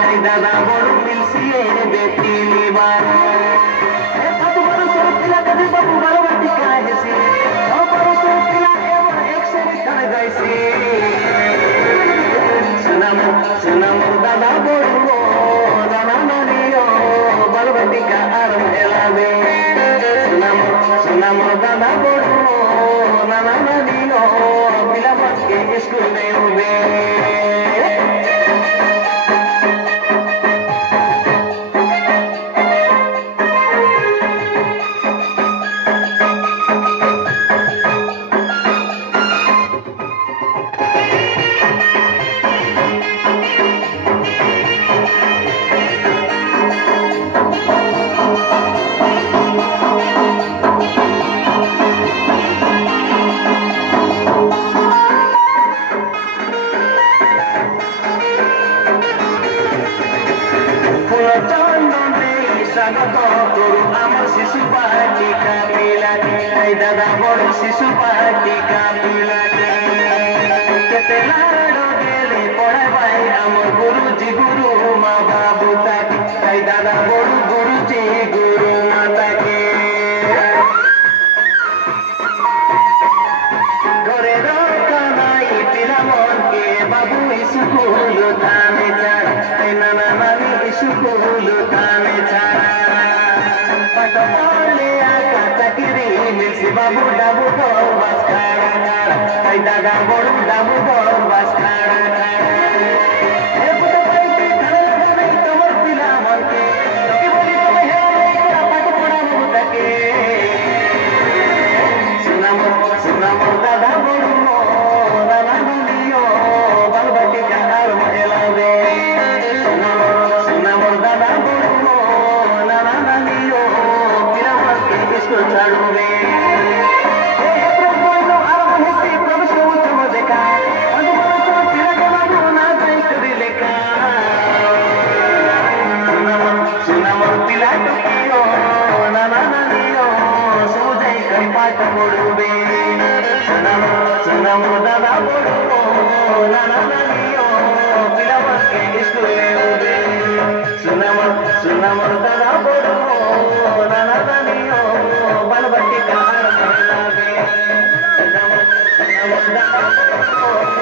दादा बड़ू मिलसिए बेटी बारो तू बड़ू सोचला कभी बाबू बालवाटी काहे से ओ बड़ू सोचला एवं एक से कर गईसे सनम दादा बड़ू नाना नानियो बालवाटी का आरम एलावे सनम दादा बड़ू नाना नानियो बिला मत के स्कूल में होवे शिशु पार्टी का मिला दादा बड़ शिशु पार्टी का मिला केते लाडो गेले पढ़े भाई आम गुरुजी गुरु माँ बाबू ताकि दादा बड़ गुरुजी गुरु माता के घरे रखा नाई पिला मन के बाबू स्कूल थाने छाड़ा नाना नानी स्कूल थाने छाड़ा बाबू डाबू बोल बस खड़ा खड़ा दादा बड़ू डाबू बोल बस खड़ा खड़ा पुट पाइती खड़ा लगा नहीं तमर पिला मन के कि बोली तो है क्या पाट पड़ा मुझ के सुना दादा बड़ू नाना नानियो बालबाटी का हाल महेलावे सुना दादा बड़ू नाना नानियो पिला मन के स्कूल छाड़ूवे सनम दादा बड़ू नाना नानियो पिला मन के स्कूल में होवे सनम दादा बड़ू नाना नानियो बालबाटी का हाल में लागे सनम दादा बड़ू